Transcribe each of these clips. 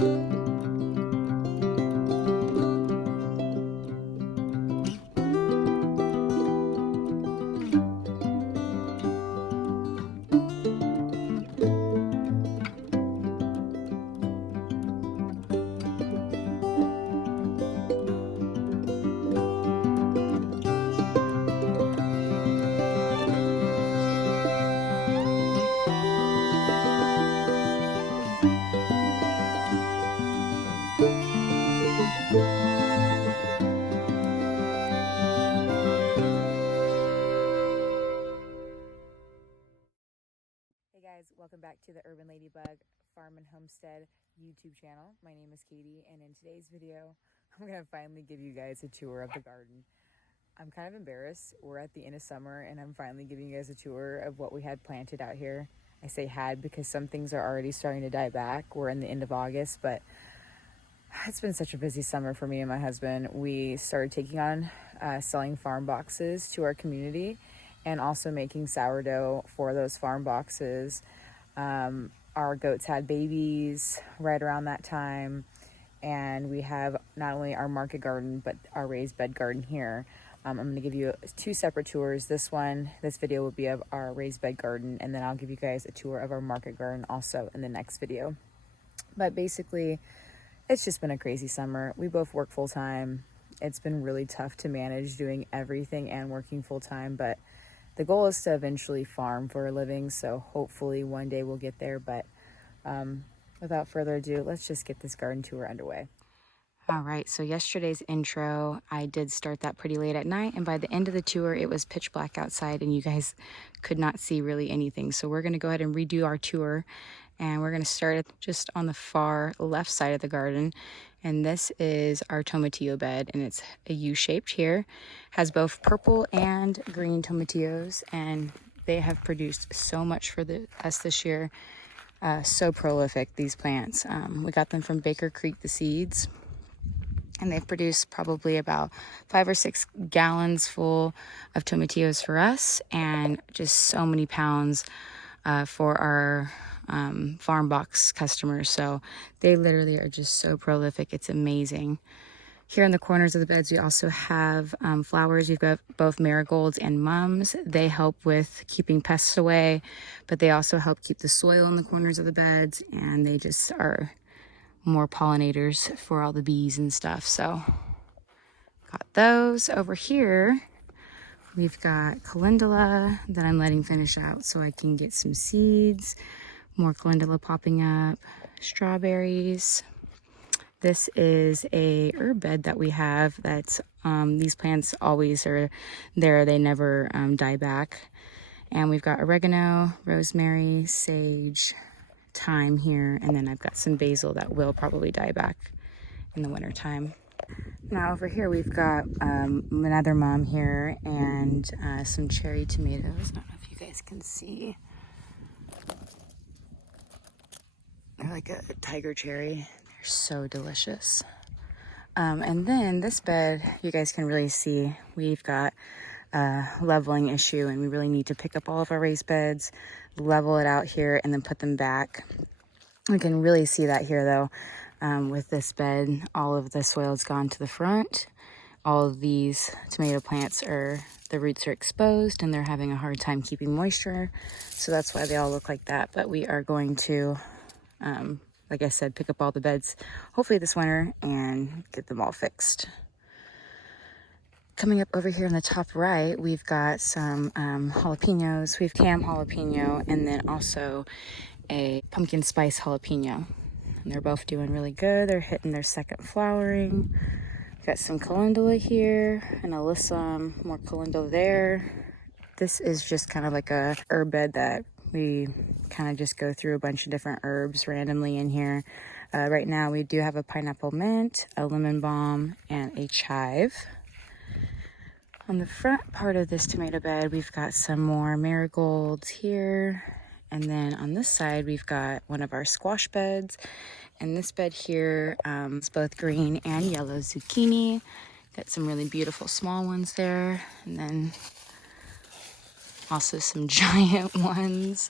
Hey guys, welcome back to the Urban Ladybug Farm and Homestead YouTube channel. My name is Katie, and in today's video, I'm going to finally give you guys a tour of the garden. I'm kind of embarrassed. We're at the end of summer, and I'm finally giving you guys a tour of what we had planted out here. I say had because some things are already starting to die back. We're in the end of August, but it's been such a busy summer for me and my husband. We started taking on selling farm boxes to our community, and also making sourdough for those farm boxes. Our goats had babies right around that time, and we have not only our market garden but our raised bed garden here. I'm going to give you two separate tours. This video will be of our raised bed garden, and then I'll give you guys a tour of our market garden also in the next video. But basically, it's just been a crazy summer. We both work full-time. It's been really tough to manage doing everything and working full-time, but the goal is to eventually farm for a living, so hopefully one day we'll get there. But without further ado, let's just get this garden tour underway. All right, so yesterday's intro, I did start that pretty late at night, and by the end of the tour, it was pitch black outside, and you guys could not see really anything. So we're going to go ahead and redo our tour, and we're going to start just on the far left side of the garden. And this is our tomatillo bed, and it's a U-shaped here. Has both purple and green tomatillos, and they have produced so much for us this year. So prolific, these plants. We got them from Baker Creek, the seeds, and they've produced probably about 5 or 6 gallons full of tomatillos for us, and just so many pounds for our farm box customers. So they literally are just so prolific. It's amazing. Here in the corners of the beds, we also have flowers. You've got both marigolds and mums. They help with keeping pests away, but they also help keep the soil in the corners of the beds, and they just are more pollinators for all the bees and stuff. So got those. Over here, we've got calendula that I'm letting finish out so I can get some seeds. More calendula popping up, strawberries. This is a herb bed that we have that's, these plants always are there. They never die back. And we've got oregano, rosemary, sage, thyme here. And then I've got some basil that will probably die back in the winter time. Now over here we've got another mum here, and some cherry tomatoes. I don't know if you guys can see. They're like a tiger cherry. They're so delicious. And then this bed, you guys can really see we've got a leveling issue, and we really need to pick up all of our raised beds, level it out here, and then put them back. We can really see that here though. With this bed, all of the soil's gone to the front. All of these tomato plants the roots are exposed, and they're having a hard time keeping moisture. So that's why they all look like that. But we are going to, like I said, pick up all the beds hopefully this winter and get them all fixed. Coming up over here in the top right, we've got some jalapenos. We have cam jalapeno, and then also a pumpkin spice jalapeno. And they're both doing really good. They're hitting their second flowering. Got some calendula here and alyssum, more calendula there. This is just kind of like a herb bed that we kind of just go through a bunch of different herbs randomly in here. Right now we do have a pineapple mint, a lemon balm, and a chive. On the front part of this tomato bed, we've got some more marigolds here. And then on this side, we've got one of our squash beds. And this bed here is both green and yellow zucchini. Got some really beautiful small ones there. And then also some giant ones.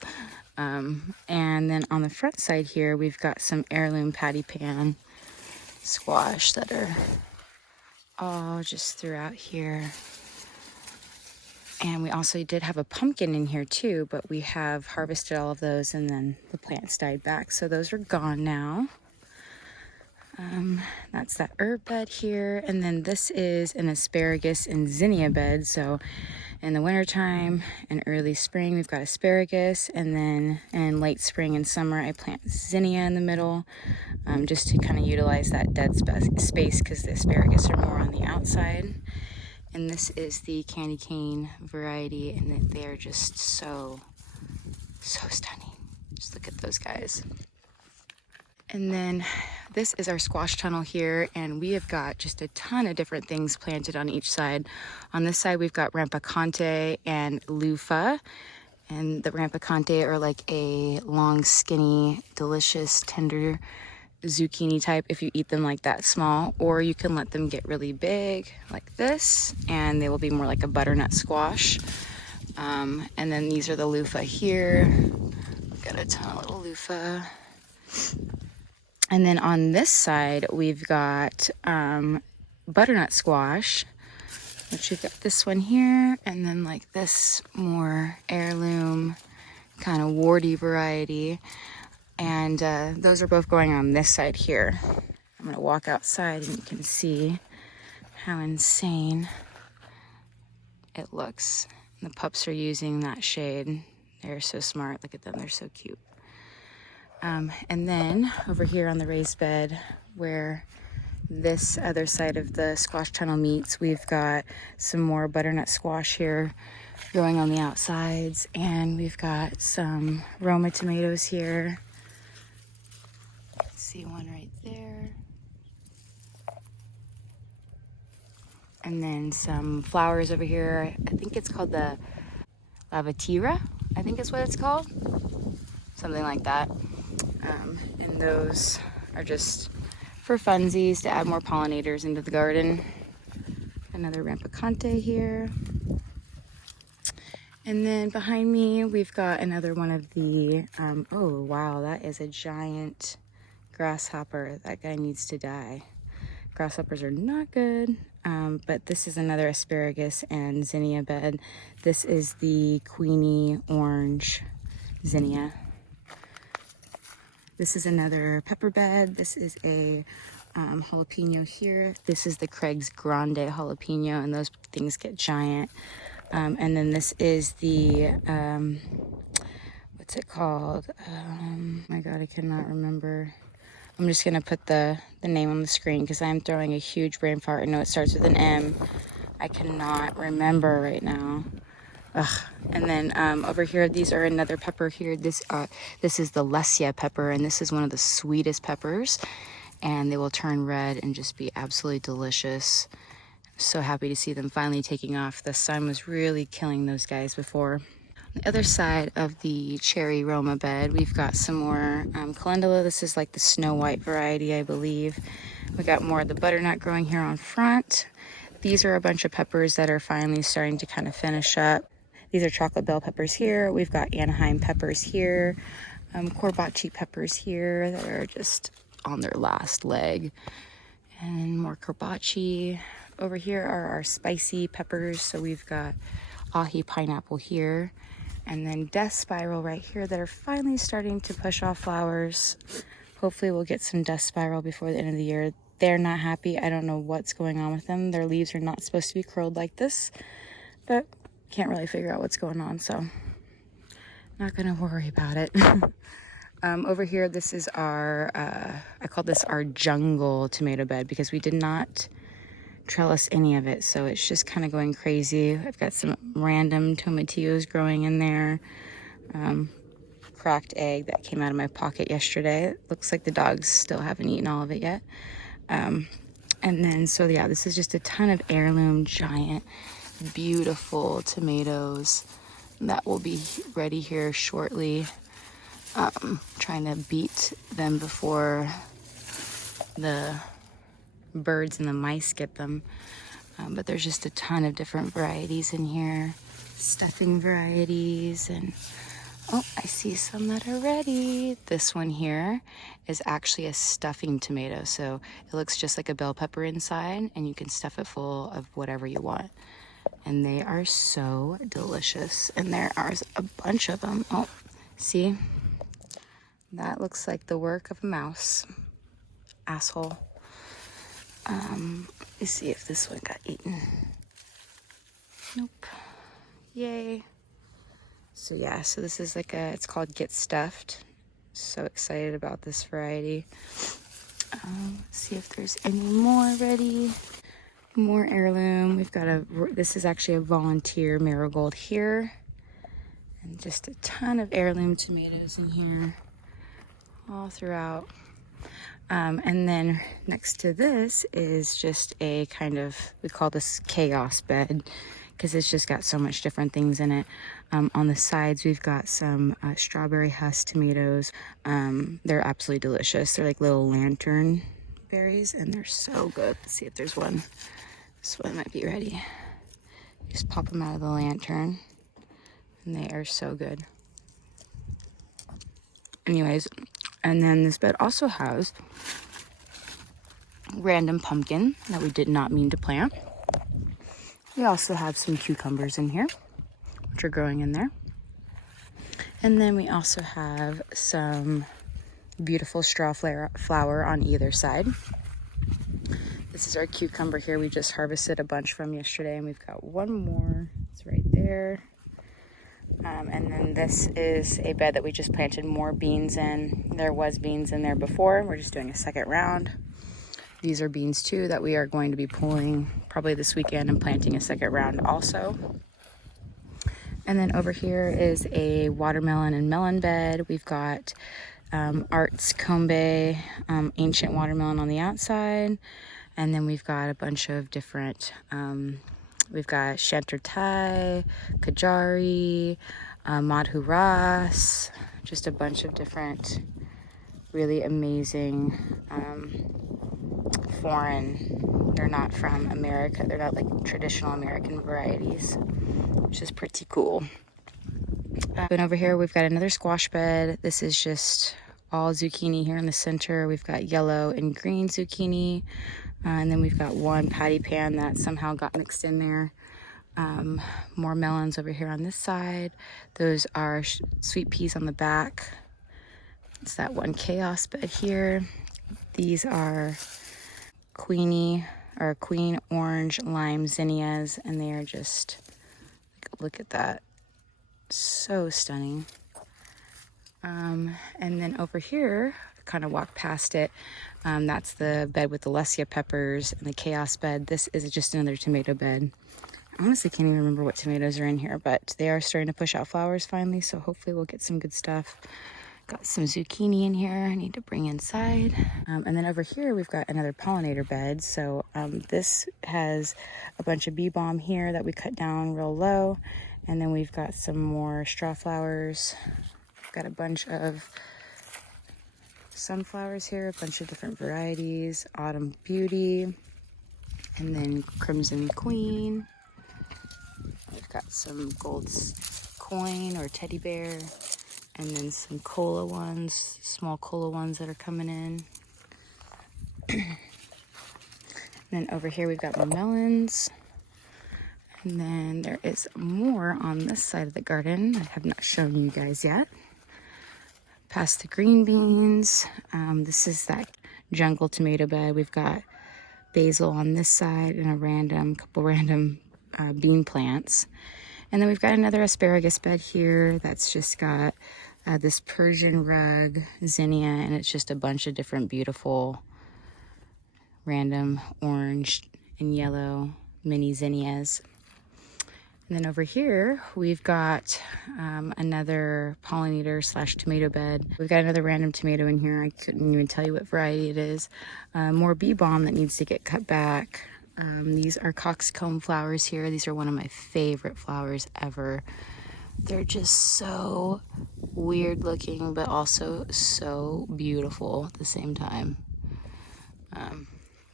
And then on the front side here, we've got some heirloom patty pan squash that are all just throughout here. And we also did have a pumpkin in here too, but we have harvested all of those and then the plants died back. So those are gone now. That's that herb bed here. And then this is an asparagus and zinnia bed. So in the wintertime and early spring, we've got asparagus. And then in late spring and summer, I plant zinnia in the middle, just to kind of utilize that dead space because the asparagus are more on the outside. And this is the candy cane variety, and they're just so stunning. Just look at those guys. And then this is our squash tunnel here, and we have got just a ton of different things planted on each side. On this side, we've got rampicante and loofah. And the rampicante are like a long, skinny, delicious, tender zucchini type if you eat them like that small, or you can let them get really big like this and they will be more like a butternut squash. And then these are the loofah here. We've got a ton of little loofah. And then on this side we've got butternut squash, which we've got this one here, and then like this more heirloom kind of warty variety. And those are both going on this side here. I'm gonna walk outside and you can see how insane it looks. And the pups are using that shade. They're so smart, look at them, they're so cute. And then over here on the raised bed where this other side of the squash tunnel meets, we've got some more butternut squash here growing on the outsides. And we've got some Roma tomatoes here. See one right there. And then some flowers over here. I think it's called the lavatera, I think is what it's called. Something like that. And those are just for funsies to add more pollinators into the garden. Another rampicante here. And then behind me, we've got another one of the, oh wow, that is a giant grasshopper. That guy needs to die. Grasshoppers are not good, but this is another asparagus and zinnia bed. This is the Queenie orange zinnia. This is another pepper bed. This is a jalapeno here. This is the Craig's Grande jalapeno, and those things get giant. And then this is the, what's it called? My God, I cannot remember. I'm just gonna put the name on the screen because I'm throwing a huge brain fart. I know it starts with an M. I cannot remember right now. Ugh. And then over here, these are another pepper here. This is the Lesia pepper, and this is one of the sweetest peppers. And they will turn red and just be absolutely delicious. So happy to see them finally taking off. The sun was really killing those guys before. On the other side of the cherry Roma bed, we've got some more calendula. This is like the Snow White variety, I believe. We got more of the butternut growing here on front. These are a bunch of peppers that are finally starting to kind of finish up. These are chocolate bell peppers here. We've got Anaheim peppers here. Corbachi peppers here that are just on their last leg. And more corbachi. Over here are our spicy peppers. So we've got ahi pineapple here. And then death spiral right here that are finally starting to push off flowers. Hopefully we'll get some death spiral before the end of the year. They're not happy. I don't know what's going on with them. Their leaves are not supposed to be curled like this, but can't really figure out what's going on, so not gonna worry about it. Over here, this is our, I call this our jungle tomato bed because we did not trellis any of it, so it's just kind of going crazy. I've got some random tomatillos growing in there. Cracked egg that came out of my pocket yesterday. It looks like the dogs still haven't eaten all of it yet. And then, so yeah, this is just a ton of heirloom, giant, beautiful tomatoes that will be ready here shortly. Trying to beat them before the birds and the mice get them. But there's just a ton of different varieties in here. Stuffing varieties and Oh, I see some that are ready. This one here is actually a stuffing tomato. So it looks just like a bell pepper inside, and you can stuff it full of whatever you want. And they are so delicious. And there are a bunch of them. Oh, see? That looks like the work of a mouse. Asshole. Let's see if this one got eaten. Nope. Yay. So yeah, so this is like it's called Get Stuffed. So excited about this variety. Let's see if there's any more ready. More heirloom. We've got this is actually a volunteer marigold here. And just a ton of heirloom tomatoes in here all throughout. And then next to this is just a kind of, we call this chaos bed because it's just got so much different things in it. On the sides, we've got some strawberry husk tomatoes. They're absolutely delicious. They're like little lantern berries and they're so good. Let's see if there's one. This one might be ready. Just pop them out of the lantern and they are so good. Anyways, and then this bed also has random pumpkin that we did not mean to plant. We also have some cucumbers in here, which are growing in there. And then we also have some beautiful straw flower on either side. This is our cucumber here. We just harvested a bunch from yesterday, and we've got one more. It's right there. And then this is a bed that we just planted more beans in. There was beans in there before. We're just doing a second round. These are beans too that we are going to be pulling probably this weekend and planting a second round also. And then over here is a watermelon and melon bed. We've got Arts Combe, ancient watermelon on the outside. And then we've got a bunch of different, we've got Shantartai, Kajari, Madhuras, just a bunch of different really amazing foreign, they're not from America, they're not like traditional American varieties, which is pretty cool. And over here we've got another squash bed. This is just all zucchini here in the center. We've got yellow and green zucchini, and then we've got one patty pan that somehow got mixed in there. More melons over here on this side. Those are sweet peas on the back. It's that one chaos bed here. These are queen orange lime zinnias, and they are just, look at that, so stunning. And then over here, kind of walk past it, that's the bed with the Lesia peppers and the chaos bed. This is just another tomato bed. I honestly can't even remember what tomatoes are in here, but they are starting to push out flowers finally, so hopefully we'll get some good stuff. Got some zucchini in here I need to bring inside. And then over here we've got another pollinator bed. So this has a bunch of bee balm here that we cut down real low. And then we've got some more straw flowers. We've got a bunch of sunflowers here, a bunch of different varieties. Autumn Beauty, and then Crimson Queen. We've got some gold coin or teddy bear. And then some cola ones, small cola ones that are coming in. And then over here we've got more melons. And then there is more on this side of the garden I have not shown you guys yet. Past the green beans. This is that jungle tomato bed. We've got basil on this side and a couple random bean plants. And then we've got another asparagus bed here that's just got this Persian rug zinnia, and it's just a bunch of different beautiful random orange and yellow mini zinnias. And then over here we've got another pollinator / tomato bed. We've got another random tomato in here. I couldn't even tell you what variety it is. More bee balm that needs to get cut back. These are coxcomb flowers here. These are one of my favorite flowers ever. They're just so weird looking, but also so beautiful at the same time.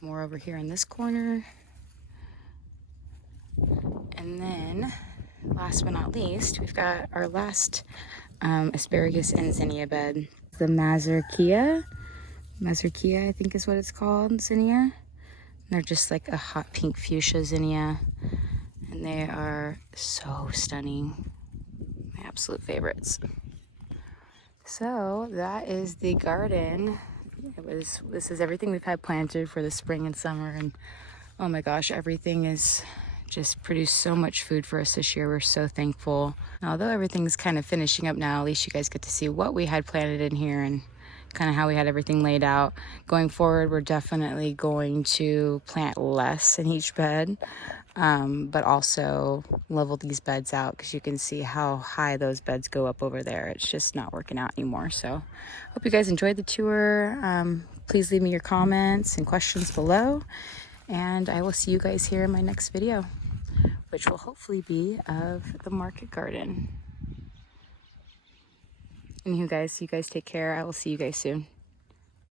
More over here in this corner. And then, last but not least, we've got our last asparagus and zinnia bed. The Mazurkia I think is what it's called, zinnia. They're just like a hot pink fuchsia zinnia, and they are so stunning. My absolute favorites. So that is the garden. This is everything we've had planted for the spring and summer, and oh my gosh, everything is just produced so much food for us this year. We're so thankful. Although everything's kind of finishing up now, at least you guys get to see what we had planted in here and kind of how we had everything laid out. Going forward, we're definitely going to plant less in each bed, but also level these beds out, because you can see how high those beds go up over there. It's just not working out anymore. So hope you guys enjoyed the tour. Please leave me your comments and questions below, and I will see you guys here in my next video, which will hopefully be of the market garden. And you guys take care. I will see you guys soon.